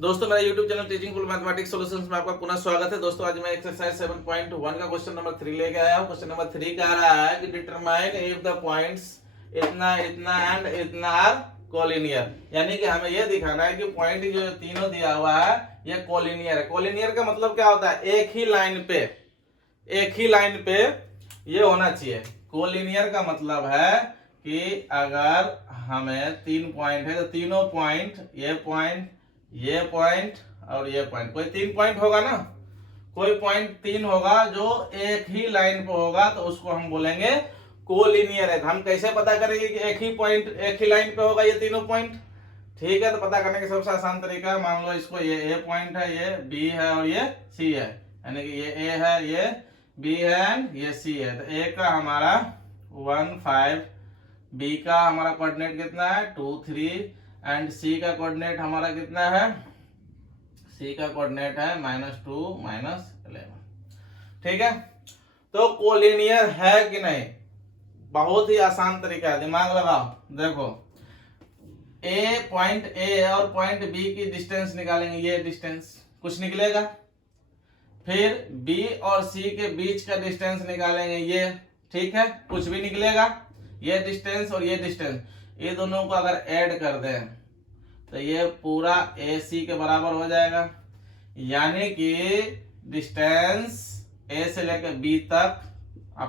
दोस्तों मेरा YouTube channel teaching full mathematics solutions में आपका पुनः स्वागत है। दोस्तों आज मैं एक्सरसाइज 7.1 का क्वेश्चन नंबर 3 लेके आया हूँ। क्वेश्चन नंबर 3 कह रहा है कि डिटरमाइन इफ द पॉइंट्स इतना इतना एंड इतना आर कोलिनियर, यानी कि हमें यह दिखाना है कि पॉइंट जो तीनों दिया हुआ है यह कोलिनियर है। कोलिनियर का मतलब क्या होता है? एक ही लाइन पे ये होना चाहिए। कोलिनियर का मतलब है कि अगर हमें 3 पॉइंट है तो तीनों पॉइंट, ये पॉइंट और ये पॉइंट, कोई 3 पॉइंट होगा ना, कोई पॉइंट 3 होगा जो एक ही लाइन पे होगा तो उसको हम बोलेंगे कोलिनियर है। तो हम कैसे पता करेंगे कि एक ही पॉइंट एक ही लाइन पे होगा ये तीनों पॉइंट? ठीक है, तो पता करने का सबसे आसान तरीका है, मान लो इसको ये ए पॉइंट है, ये बी है और ये सी है, यानी कि ये ए है, ये बी है एंड ये सी है। तो ए का हमारा 1 5, बी का हमारा कोऑर्डिनेट कितना है 2 3 एंड सी का कोऑर्डिनेट हमारा कितना है, सी का कोऑर्डिनेट है -2 -11। ठीक है, तो कोलिनियर है कि नहीं? बहुत ही आसान तरीका है, दिमाग लगाओ। देखो पॉइंट ए और पॉइंट बी की डिस्टेंस निकालेंगे, ये डिस्टेंस कुछ निकलेगा। फिर बी और सी के बीच का डिस्टेंस निकालेंगे, ये ठीक है, कुछ भी निकलेगा। ये डिस्टेंस और ये डिस्टेंस, ये दोनों को अगर ऐड कर दें तो ये पूरा ए सी के बराबर हो जाएगा, यानी कि डिस्टेंस ए से लेकर बी तक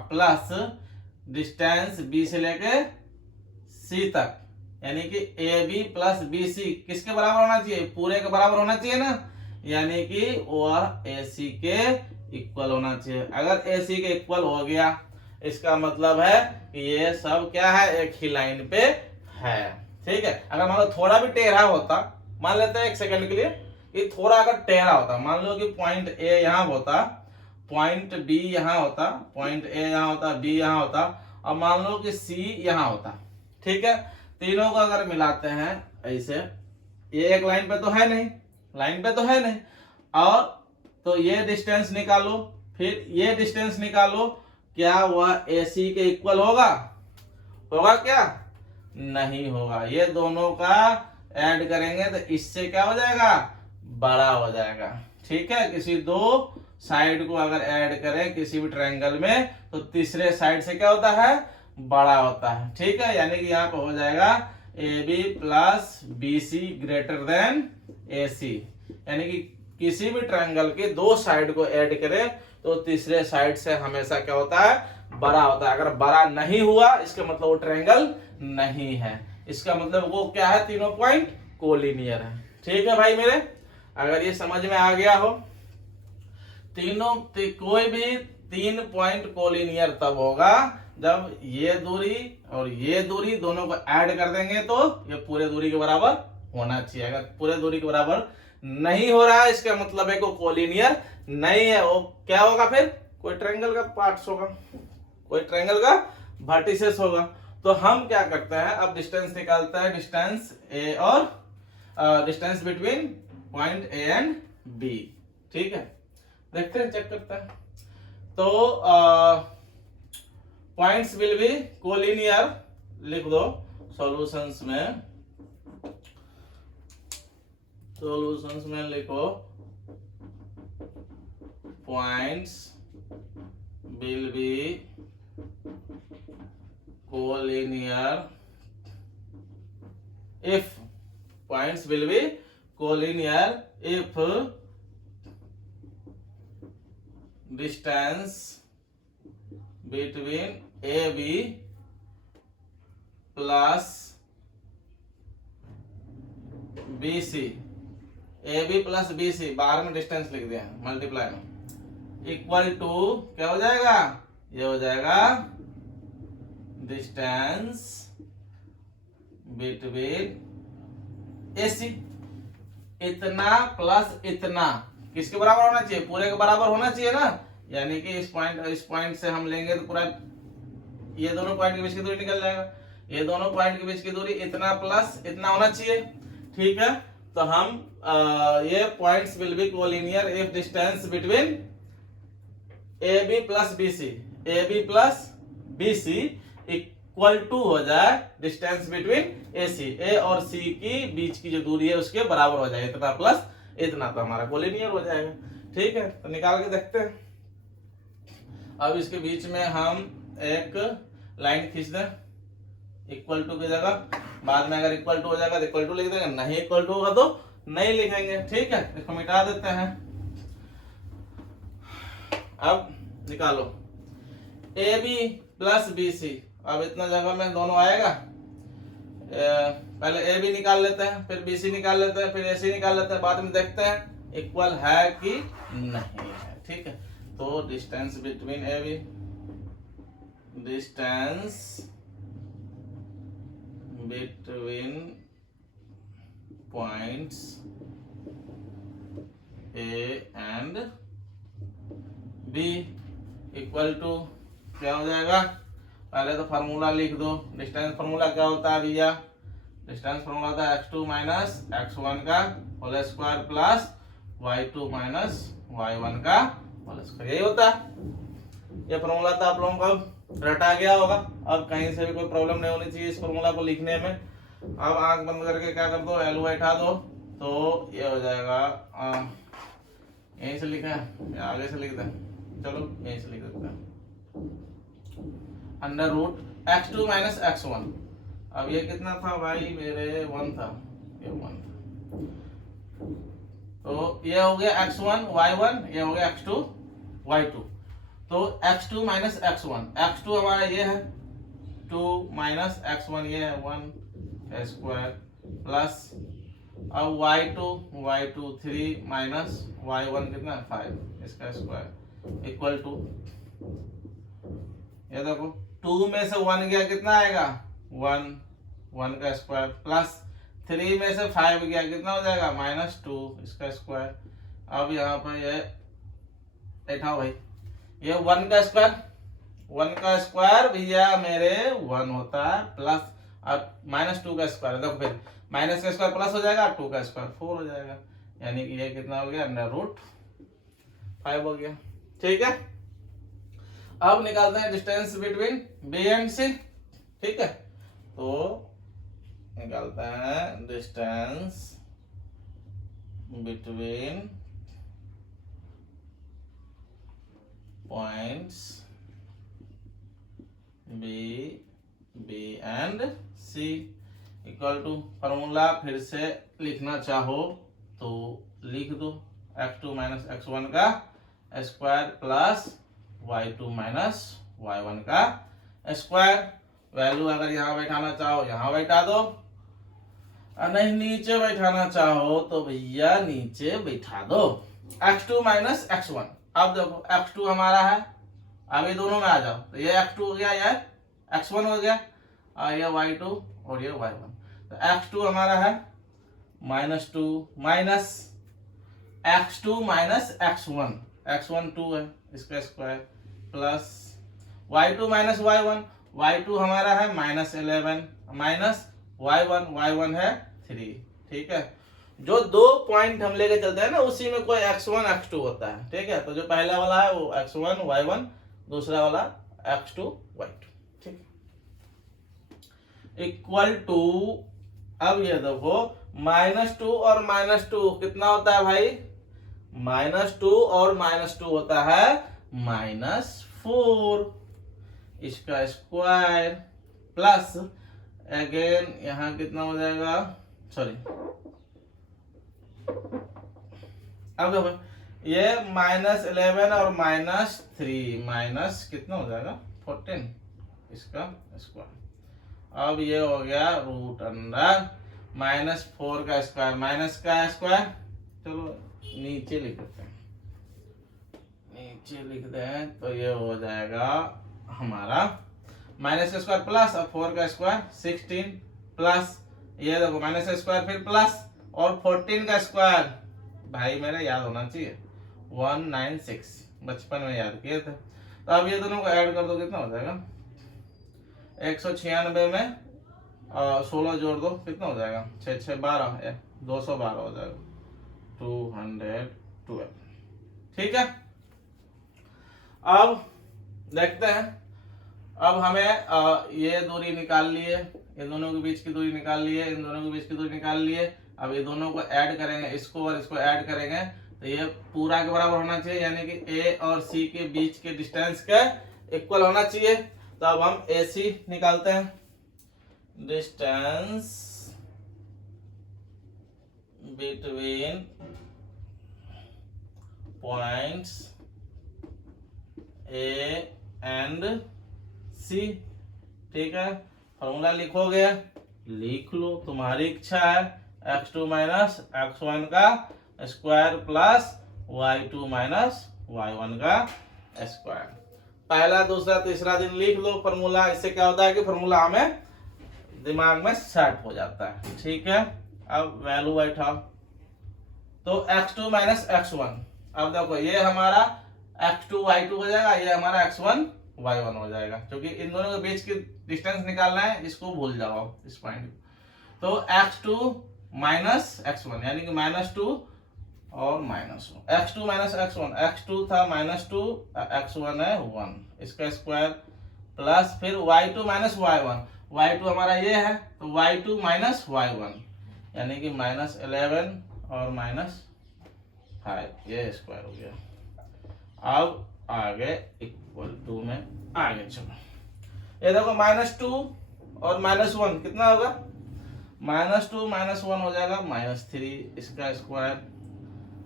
प्लस डिस्टेंस बी से लेकर सी तक, यानी कि A B plus B C किसके बराबर होना चाहिए? पूरे के बराबर होना चाहिए ना, यानी कि वह ए सी के इक्वल होना चाहिए। अगर ए सी के इक्वल हो गया इसका मतलब है कि ये सब क्या है, एक ही लाइन पे है। ठीक है, अगर मान लो थोड़ा भी टेढ़ा होता, मान लेते हैं एक सेकंड के लिए, ये थोड़ा अगर टेढ़ा होता, मान लो कि पॉइंट ए यहाँ होता, पॉइंट बी यहाँ होता, पॉइंट ए यहाँ होता, बी यहाँ होता, और मान लो कि सी यहाँ होता। ठीक है, तीनों को अगर मिलाते हैं ऐसे, ये एक लाइन पे तो है नहीं, और तो ये डिस्टेंस निकालो, फिर ये डिस्टेंस निकालो, क्या वह ए सी के इक्वल होगा क्या? नहीं होगा। ये दोनों का ऐड करेंगे तो इससे क्या हो जाएगा, बड़ा हो जाएगा। ठीक है, किसी दो साइड को अगर ऐड करें किसी भी ट्रायंगल में तो तीसरे साइड से क्या होता है, बड़ा होता है। ठीक है, यानी कि यहाँ पे हो जाएगा A B plus B C greater than A C, यानी कि किसी भी ट्रायंगल के दो साइड को ऐड करें तो तीसरे साइड से हमेशा क्या होता है, बड़ा होता है। अगर बड़ा नहीं हुआ इसका मतलब वो ट्रायंगल नहीं है, इसका मतलब वो क्या है, तीनों पॉइंट कोलिनियर है। ठीक है भाई मेरे, अगर ये समझ में आ गया हो, कोई भी 3 पॉइंट कोलिनियर तब होगा जब ये दूरी और ये दूरी दोनों को ऐड कर देंगे तो ये पूरे दूरी के बराबर होना चाहिए। अगर पूरे दूरी के बराबर नहीं हो रहा है इसका मतलब है को कोलिनियर नहीं है। वो क्या होगा, फिर कोई ट्रायंगल का पार्ट्स होगा, कोई ट्रायंगल का वर्टिसेस होगा। तो हम क्या करते हैं, अब डिस्टेंस निकालते हैं, डिस्टेंस ए और distance between point A and B. ठीक है, देखते हैं, चेक करते हैं। तो पॉइंट्स विल बी कोलिनियर, लिख दो सॉल्यूशंस में लिखो points will be collinear if points will be collinear if distance between AB plus BC, AB plus BC बाहर में डिस्टेंस लिख दिया मल्टीप्लाई में, इक्वल टू क्या हो जाएगा, ये हो जाएगा डिस्टेंस बिटवीन AC। इतना प्लस इतना किसके बराबर होना चाहिए, पूरे के बराबर होना चाहिए ना, यानी कि इस पॉइंट से हम लेंगे तो पूरा ये दोनों पॉइंट के बीच की दूरी निकल जाएगा, ये दोनों पॉइंट के बीच की दूरी इतना प्लस इतना होना चाहिए। ठीक है, तो हम ये points will be collinear if distance between AB plus BC equal to हो जाए डिस्टेंस बिटवीन ए सी, ए और सी की बीच की जो दूरी है उसके बराबर हो जाए, इतना प्लस इतना, तो हमारा कोलिनियर हो जाएगा। ठीक है, तो निकाल के देखते हैं। अब इसके बीच में हम एक लाइन खींच दें इक्वल टू की जगह, बाद में अगर इक्वल टू हो जाएगा तो इक्वल टू लिख देंगे, नहीं इक्वल टू होगा तो नहीं लिखेंगे। ठीक है, इसको मिटा देते हैं। अब निकालो A B plus B C, अब इतना जगह में दोनों आएगा, पहले ए बी निकाल लेते हैं, फिर बी सी निकाल लेते हैं, फिर ए सी निकाल लेते हैं, बाद में देखते हैं इक्वल है कि नहीं है। ठीक है, तो distance between A B, distance between points A and B equal to क्या हो जाएगा, पहले तो फार्मूला लिख दो। डिस्टेंस फार्मूला क्या होता है भैया, डिस्टेंस फार्मूला होता है x2 माइनस x1 का whole square plus y2 minus y1 का होल स्क्वायर, यही होता है। ये फार्मूला था, आप लोगों को रटा गया होगा। अब कहीं से भी कोई प्रॉब्लम नहीं होनी चाहिए इस फार्मूला को लिखने में। अब आंख बंद करके क्या कर दो, एल बैठा दो, तो ये हो जाएगा, यहीं से लिखा है या आगे से लिख दें, चलो यहीं से लिख देते हैं, under root x2 minus x1। अब ये कितना था भाई मेरे, 1 था, ये 1 था, तो ये हो गया x1 y1, ये हो गया x2 y2। तो x2 माइनस x1, x2 हमारा ये है 2 माइनस x1 ये है 1 स्क्वायर प्लस, अब y2 3 माइनस y1 कितना 5 इसका स्क्वायर इक्वल टू, ये देखो 2 में से 1 गया कितना आएगा 1 का स्क्वायर प्लस 3 में से 5 गया कितना हो जाएगा -2 इसका स्क्वायर। अब यहाँ पर ये बैठा भाई, ये 1 का स्क्वायर भैया मेरे 1 होता है प्लस अब -2 का स्क्वायर, देखो फिर माइनस का स्क्वायर प्लस हो जाएगा, 2 का स्क्वायर 4 हो जाएगा, यानी कि ये कितना हो गया अंडर रूट 5 हो गया। ठीक है, अब निकालते हैं distance between B and C. ठीक है, तो निकालते हैं distance between points B and C equal to, formula फिर से लिखना चाहो तो लिख दो, x2 माइनस x1 का square plus y2 minus y1 का स्क्वायर। वैल्यू अगर यहाँ बैठाना चाहो यहाँ बैठा दो, और नहीं नीचे बैठाना चाहो तो भैया नीचे बैठा दो। x2 माइनस x1, अब देखो x2 हमारा है, अभी दोनों में आ जाओ, तो ये x2 हो गया, ये x1 हो गया, और ये y2 और ये y1। तो x2 हमारा है -2 minus x2 minus x1, x1 2 है इसका square plus y2 minus y1, y2 हमारा है -11 माइनस y1 है 3। ठीक है, जो दो पॉइंट हम लेके चलते हैं ना उसी में कोई x1 x2 होता है। ठीक है, तो जो पहला वाला है वो x1 y1, दूसरा वाला x2 y2। ठीक है, इक्वल टू, अब ये देखो -2 और -2 कितना होता है भाई, -2 और -2 होता है -4 इसका स्क्वायर प्लस अगेन यहाँ कितना हो जाएगा, सॉरी अब देखो ये -11 और -3 माइनस कितना हो जाएगा 14 इसका स्क्वायर। अब ये हो गया रूट अंडर -4 का स्क्वायर माइनस का स्क्वायर, चलो नीचे लिख देते हैं, नीचे लिख दें तो ये हो जाएगा हमारा माइनस का स्क्वायर प्लस और 4 का स्क्वायर 16 प्लस ये देखो माइनस का स्क्वायर फिर प्लस और 14 का स्क्वायर, भाई मेरे याद होना चाहिए 196, बचपन में याद किए थे। तो अब ये दोनों को ऐड कर दो, कितना हो जाएगा 196 में 16 जोड़ दो, कितना हो जाएगा 6 6 12 212 हो जाएगा 212। ठीक है, अब देखते हैं अब हमें ये दूरी निकाल लिए, ये दोनों के बीच की दूरी निकाल लिए, इन दोनों के बीच की दूरी निकाल लिए। अब ये दोनों को ऐड करेंगे, इसको और इसको ऐड करेंगे तो ये पूरा के बराबर होना चाहिए, यानी कि ए और सी के बीच के डिस्टेंस का इक्वल होना चाहिए। तो अब हम ए सी निकालते हैं, distance between points A and C. ठीक है, फॉर्मूला लिखोगे, लिख लो, तुम्हारी इच्छा है। x2 माइनस x1 का square plus y2 minus y1 का स्क्वायर। पहला, दूसरा, तीसरा दिन लिख लो फॉर्मूला। इससे क्या होता है कि फॉर्मूला हमें दिमाग में सेट हो जाता है। ठीक है, अब वैल्यू बैठाओ, तो x2 माइनस x1। अब देखो ये हमारा x2 y2 हो जाएगा, ये हमारा x1 y1 हो जाएगा, क्योंकि इन दोनों के बीच की डिस्टेंस निकालना है, इसको भूल जाओ इस पॉइंट। तो x2 माइनस x1 यानी कि -2 और -1, x2 माइनस x1, x2 था -2, x1 है 1, इसका स्क्वायर प्लस फिर y2 माइनस y1, y2 हमारा ये है तो y2 माइनस y1 यानी कि -11 और -5, ये स्क्वायर हो गया। अब आगे इक्वल टू में आगे चलो, ये देखो -2 और -1 कितना होगा, -2 -1 हो जाएगा -3, इसका स्क्वायर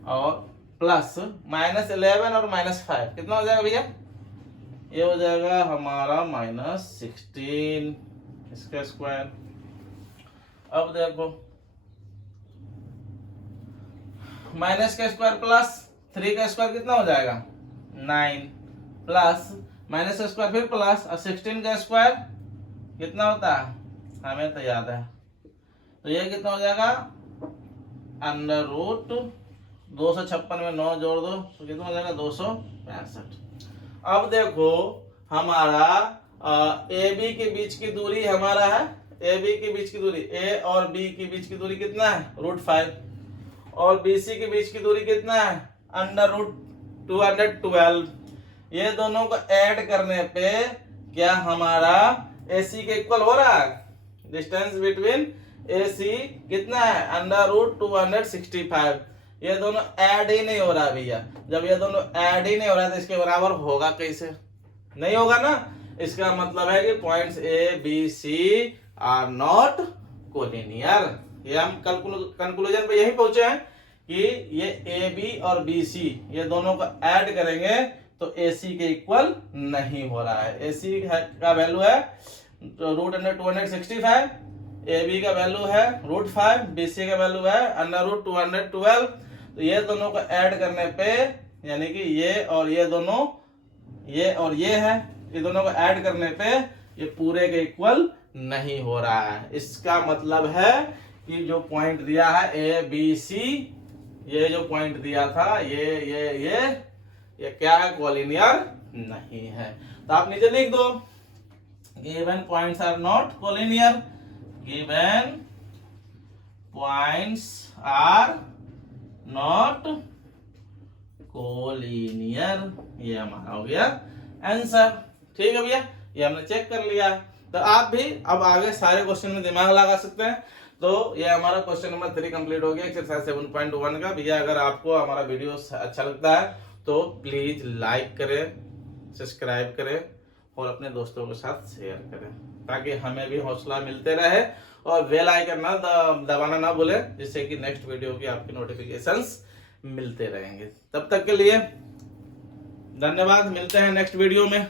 और प्लस -11 और -5 कितना हो जाएगा भैया, ये हो जाएगा हमारा -16, इसका स्क्वायर। अब देखो माइनस का स्क्वायर प्लस 3 का स्क्वायर कितना हो जाएगा 9, प्लस माइनस का स्क्वायर फिर प्लस, और 16 का स्क्वायर कितना होता है हमें तो याद है, तो ये कितना हो जाएगा √ 256 में 9 जोड़ दो तो कितना हो जाएगा 265। अब देखो हमारा ए बी के बीच की दूरी हमारा है, ए बी के बीच की दूरी, ए और बी के बीच की दूरी कितना है √5, और बी सी के बीच की दूरी कितना है √212। ये दोनों को ऐड करने पे क्या हमारा ए सी के इक्वल हो रहा है, डिस्टेंस बिटवीन ए सी कितना है √265। ये दोनों ऐड ही नहीं हो रहा भैया, जब ये दोनों ऐड ही नहीं हो रहा है तो इसके बराबर होगा कैसे, नहीं होगा ना। इसका मतलब है कि points A B C are not collinear. ये हम कंक्लूजन पे यही पहुंचे हैं कि ये ए बी और बी सी ये दोनों को ऐड करेंगे तो ए सी के इक्वल नहीं हो रहा है। ए सी का वैल्यू है √265, ए बी का वैल्यू है √5, बी सी का वैल्यू है √212। तो ये दोनों को ऐड करने पे यानी कि ये और ये दोनों, ये और ये है, ये दोनों को ऐड करने पे ये पूरे के इक्वल नहीं हो रहा है। इसका मतलब है कि जो पॉइंट दिया है ए बी सी, ये जो पॉइंट दिया था ये क्या है कोलिनियर नहीं है। तो आप नीचे लिख दो given points are not collinear, given points are not collinear, ये हमारा हो गया आंसर। ठीक है भैया, ये हमने चेक कर लिया। तो आप भी अब आगे सारे क्वेश्चन में दिमाग लगा सकते हैं। तो ये हमारा क्वेश्चन नंबर 3 कंप्लीट हो गया एक्सरसाइज 7.1 का। भैया अगर आपको हमारा वीडियो अच्छा लगता है तो प्लीज लाइक करें, सब्सक्राइब करें और अपने दोस्तों के साथ शेयर करें, ताकि हमें भी हौसला मिलते रहे, और बेल आइकन ना दबाना ना भूले, जिससे कि नेक्स्ट वीडियो की आपकी नोटिफिकेशंस मिलते रहेंगे। तब तक के लिए धन्यवाद, मिलते हैं नेक्स्ट वीडियो में।